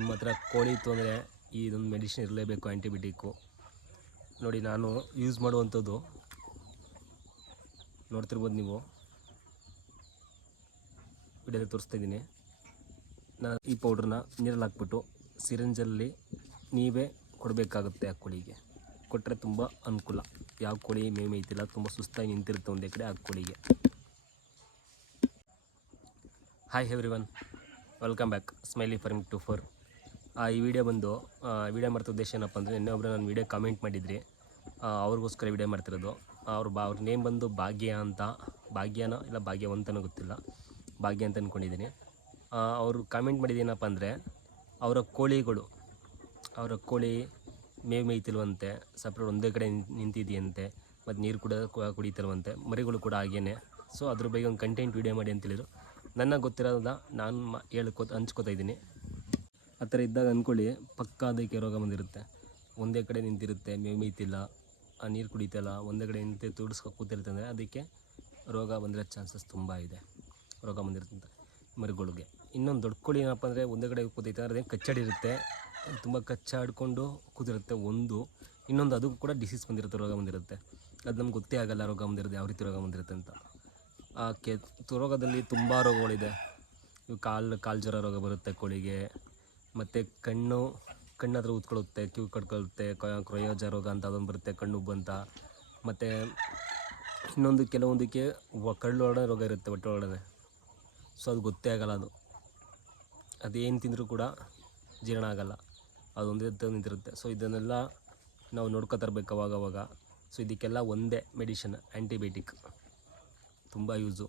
ನಿಮ್ಮ ಹತ್ರ ಕೋಳಿ ಇತ್ತು ಅಂದರೆ ಇದೊಂದು ಮೆಡಿಸಿನ್ ಇರಲೇಬೇಕು, ಆ್ಯಂಟಿಬಯೋಟಿಕ್ಕು. ನೋಡಿ, ನಾನು ಯೂಸ್ ಮಾಡುವಂಥದ್ದು ನೋಡ್ತಿರ್ಬೋದು ನೀವು, ವಿಡಿಯೋದಲ್ಲಿ ತೋರಿಸ್ತಾ ಇದ್ದೀನಿ. ನಾನು ಈ ಪೌಡ್ರನ್ನ ನೀರಲ್ಲಿ ಹಾಕ್ಬಿಟ್ಟು ಸಿರಿಂಜಲ್ಲಿ ನೀವೇ ಕೊಡಬೇಕಾಗುತ್ತೆ. ಆ ಕೋಳಿಗೆ ಕೊಟ್ಟರೆ ತುಂಬ ಅನುಕೂಲ. ಯಾವ ಕೋಳಿ ಮೇಯ್ತಿಲ್ಲ, ತುಂಬ ಸುಸ್ತಾಗಿ ನಿಂತಿರುತ್ತೆ ಒಂದೇ ಕಡೆ, ಆ ಕೋಳಿಗೆ. Hi everyone, welcome back smiley farming 24. ಈ ವಿಡಿಯೋ ಬಂದು ವಿಡಿಯೋ ಮಾಡ್ತಾ ಉದ್ದೇಶ ಏನಪ್ಪ ಅಂದರೆ, ನಿನ್ನೆ ಒಬ್ಬರು ನಾನು ವಿಡಿಯೋ ಕಮೆಂಟ್ ಮಾಡಿದ್ರಿ, ಅವ್ರಿಗೋಸ್ಕರ ವಿಡಿಯೋ ಮಾಡ್ತಿರೋದು. ಅವ್ರ ನೇಮ್ ಬಂದು ಭಾಗ್ಯ ಅಂತ. ಭಾಗ್ಯನೋ ಇಲ್ಲ ಭಾಗ್ಯವಂತನೋ ಗೊತ್ತಿಲ್ಲ, ಭಾಗ್ಯ ಅಂತ ಅಂದ್ಕೊಂಡಿದ್ದೀನಿ. ಅವರು ಕಾಮೆಂಟ್ ಮಾಡಿದ್ದೇನಪ್ಪ ಅಂದರೆ, ಅವರ ಕೋಳಿ ಮೇಯ್ತಿಲ್ವಂತೆ, ಸಪ್ರೇಟ್ ಒಂದೇ ಕಡೆ ನಿಂತಿದೆಯಂತೆ, ಮತ್ತು ನೀರು ಕೂಡ ಕುಡಿತಿಲ್ವಂತೆ, ಮರಿಗಳು ಕೂಡ ಹಾಗೇನೆ. ಸೊ ಅದ್ರ ಬಗ್ಗೆ ಒಂದು ಕಂಟೆಂಟ್ ವೀಡಿಯೋ ಮಾಡಿ ಅಂತೇಳಿದ್ರು. ನನಗೆ ಗೊತ್ತಿರೋದ ನಾನು ಹಂಚ್ಕೋತಾ ಇದ್ದೀನಿ. ಆ ಥರ ಇದ್ದಾಗ ಅಂದ್ಕೊಳ್ಳಿ, ಪಕ್ಕ ಅದಕ್ಕೆ ರೋಗ ಬಂದಿರುತ್ತೆ. ಒಂದೇ ಕಡೆ ನಿಂತಿರುತ್ತೆ, ಮೇಯ್ತಿಲ್ಲ, ನೀರು ಕುಡಿತಲ್ಲ, ಒಂದೇ ಕಡೆ ನಿಂತು ತುಡಿಸ್ಕೊ ಕೂತಿರುತ್ತೆ ಅಂದರೆ ಅದಕ್ಕೆ ರೋಗ ಬಂದಿರೋ ಚಾನ್ಸಸ್ ತುಂಬ ಇದೆ. ರೋಗ ಬಂದಿರುತ್ತೆ ಮರಿಗಳಿಗೆ. ಇನ್ನೊಂದು ದೊಡ್ಡ ಕೋಳಿ ಏನಪ್ಪ ಅಂದರೆ, ಒಂದೇ ಕಡೆ ಕೂತೈತೆ ಅಂದರೆ ಕಚ್ಚಾಡಿರುತ್ತೆ, ತುಂಬ ಕಚ್ಚಾಡಿಕೊಂಡು ಕೂತಿರುತ್ತೆ ಇನ್ನೊಂದು ಅದಕ್ಕೂ ಕೂಡ ಡಿಸೀಸ್ ಬಂದಿರುತ್ತೆ, ರೋಗ ಬಂದಿರುತ್ತೆ. ಅದು ನಮ್ಗೆ ಗೊತ್ತೇ ಆಗೋಲ್ಲ ರೋಗ ಬಂದಿರುತ್ತೆ, ಯಾವ ರೀತಿ ರೋಗ ಬಂದಿರುತ್ತೆ ಅಂತ. ರೋಗದಲ್ಲಿ ತುಂಬ ರೋಗಗಳಿದೆ. ಇವು ಕಾಲು ಜ್ವರ ರೋಗ ಬರುತ್ತೆ ಕೋಳಿಗೆ, ಮತ್ತು ಕಣ್ಣಾದರೂ ಊದ್ಕೊಳ್ಳುತ್ತೆ, ಕಿವು ಕಟ್ಕೊಳ್ಳುತ್ತೆ, ಕ್ರಯೋಜ ರೋಗ ಅಂತ ಅದೊಂದು ಬರುತ್ತೆ, ಕಣ್ಣು ಉಬ್ಬು ಅಂತ. ಮತ್ತು ಇನ್ನೊಂದು ಕೆಲವೊಂದಕ್ಕೆ ಕಳ್ಳೊಳಗಡೆ ರೋಗ ಇರುತ್ತೆ, ಹೊಟ್ಟೆ ಒಳಗಡೆ. ಸೊ ಅದು ಗೊತ್ತೇ ಆಗೋಲ್ಲ, ಅದೇನು ತಿಂದರೂ ಕೂಡ ಜೀರ್ಣ ಆಗೋಲ್ಲ, ಅದೊಂದೇ ನಿಂತಿರುತ್ತೆ. ಸೊ ಇದನ್ನೆಲ್ಲ ನಾವು ನೋಡ್ಕೊತರ್ಬೇಕು ಅವಾಗವಾಗ. ಸೊ ಇದಕ್ಕೆಲ್ಲ ಒಂದೇ ಮೆಡಿಷನ್, ಆ್ಯಂಟಿಬಯೋಟಿಕ್. ತುಂಬ ಯೂಸು.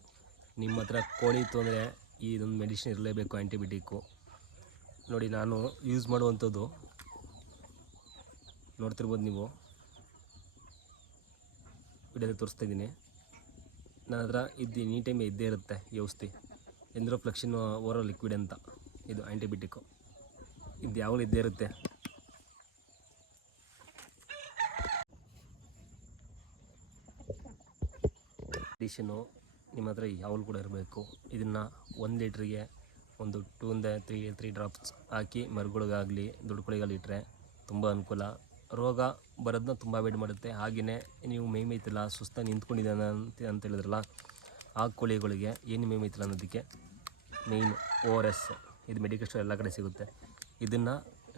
ನಿಮ್ಮ ಹತ್ರ ಕೋಳಿ ಇತ್ತು ಅಂದರೆ ಇದೊಂದು ಮೆಡಿಷನ್ ಇರಲೇಬೇಕು, ಆ್ಯಂಟಿಬಯೋಟಿಕ್ಕು. ನೋಡಿ, ನಾನು ಯೂಸ್ ಮಾಡುವಂಥದ್ದು ನೋಡ್ತಿರ್ಬೋದು ನೀವು, ವಿಡಿಯೋದಲ್ಲಿ ತೋರಿಸ್ತಾ ಇದ್ದೀನಿ. ನನ್ನ ಹತ್ರ ಎನಿ ಟೈಮ್ ಇದ್ದೇ ಇರುತ್ತೆ ಈ ಔಷಧಿ, ಎಂಡ್ರೋಫ್ಲೆಕ್ಸಿನ್ ಓರಲ್ ಲಿಕ್ವಿಡ್ ಅಂತ. ಇದು ಆ್ಯಂಟಿಬಯೋಟಿಕ್ಕು, ಇದು ಯಾವಾಗಲೂ ಇದ್ದೇ ಇರುತ್ತೆ. ಮೆಡಿಷನು ನಿಮ್ಮ ಹತ್ರ ಯಾವಾಗಲೂ ಕೂಡ ಇರಬೇಕು. ಇದನ್ನು 1 ಲೀಟ್ರಿಗೆ ಒಂದು 2-3 ಡ್ರಾಪ್ಸ್ ಹಾಕಿ ಮರಿಗಳಿಗಾಗಲಿ ದೊಡ್ಡಗಳಿಗಾಗಲಿ ಇಟ್ಟರೆ ತುಂಬ ಅನುಕೂಲ. ರೋಗ ಬರೋದನ್ನ ತುಂಬ ಅವಾಯ್ಡ್ ಮಾಡುತ್ತೆ. ಹಾಗೆಯೇ ನೀವು ಮೇಯ್ತಿಲ್ಲ, ಸುಸ್ತಾಗಿ ನಿಂತ್ಕೊಂಡಿದ್ದಾನೆ ಅಂತ ಹೇಳಿದ್ರಲ್ಲ, ಆ ಕೋಳಿಗಳಿಗೆ ಏನು ಮೇಯ್ತಿಲ್ಲ ಅನ್ನೋದಕ್ಕೆ ಮೇಯ್ನು ORS. ಇದು ಮೆಡಿಕಲ್ ಸ್ಟೋರ್ ಎಲ್ಲ ಕಡೆ ಸಿಗುತ್ತೆ. ಇದನ್ನು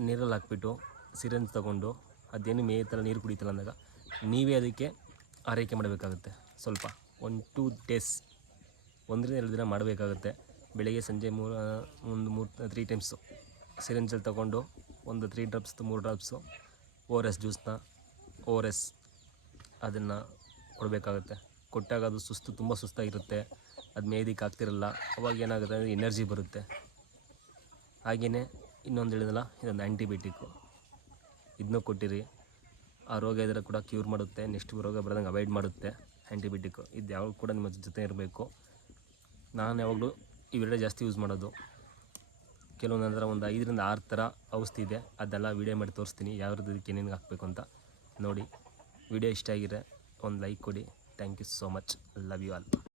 ನೀರಲ್ಲಿ ಹಾಕ್ಬಿಟ್ಟು ಸಿರಿಂಜ್ ತೊಗೊಂಡು, ಅದೇನು ಮೇಯ್ತಲ್ಲ, ನೀರು ಕುಡಿತಲ್ಲ ಅಂದಾಗ ನೀವೇ ಅದಕ್ಕೆ ಆರೈಕೆ ಮಾಡಬೇಕಾಗುತ್ತೆ. ಸ್ವಲ್ಪ 1-2 ಡೇಸ್, 1-2 ದಿನ ಮಾಡಬೇಕಾಗುತ್ತೆ. ಬೆಳಗ್ಗೆ ಸಂಜೆ 3 ಟೈಮ್ಸು ಸಿರಿಂಜಲ್ಲಿ ತೊಗೊಂಡು ಒಂದು 3 ಡ್ರಾಪ್ಸ್ 3 ಡ್ರಾಪ್ಸು ORS ಜ್ಯೂಸ್ನ ORS ಅದನ್ನು ಕೊಡಬೇಕಾಗುತ್ತೆ. ಕೊಟ್ಟಾಗ ಅದು ತುಂಬ ಸುಸ್ತಾಗಿರುತ್ತೆ, ಅದು ಮೇಯ್ದಕ್ಕೆ ಆಗ್ತಿರಲ್ಲ. ಅವಾಗ ಏನಾಗುತ್ತೆ ಅಂದರೆ ಎನರ್ಜಿ ಬರುತ್ತೆ. ಹಾಗೆಯೇ ಇನ್ನೊಂದು ಹೇಳಿದಲ್ಲ, ಇದೊಂದು ಆ್ಯಂಟಿಬಯೋಟಿಕ್ಕು. ಇದನ್ನೂ ಕೊಟ್ಟಿರಿ, ಆ ರೋಗ ಇದ್ದರೆ ಕೂಡ ಕ್ಯೂರ್ ಮಾಡುತ್ತೆ, ನೆಕ್ಸ್ಟ್ ರೋಗ ಬರೋದಂಗೆ ಅವಾಯ್ಡ್ ಮಾಡುತ್ತೆ ಆ್ಯಂಟಿಬಯೋಟಿಕ್ಕು. ಇದು ಯಾವಾಗ ಕೂಡ ನಿಮ್ಮ ಜೊತೆ ಇರಬೇಕು. ನಾನು ಯಾವಾಗಲೂ ಇವೆರಡೇ ಜಾಸ್ತಿ ಯೂಸ್ ಮಾಡೋದು. ಕೆಲವೊಂದು ಅಂದರೆ ಒಂದು 5-6 ಥರ ಔಷಧಿ ಇದೆ, ಅದೆಲ್ಲ ವೀಡಿಯೋ ಮಾಡಿ ತೋರಿಸ್ತೀನಿ, ಯಾವ್ದಕ್ಕೆ ಏನೇನು ಹಾಕಬೇಕು ಅಂತ. ನೋಡಿ, ವಿಡಿಯೋ ಇಷ್ಟ ಆಗಿದ್ರೆ ಒಂದು ಲೈಕ್ ಕೊಡಿ. Thank you so much. Love you all.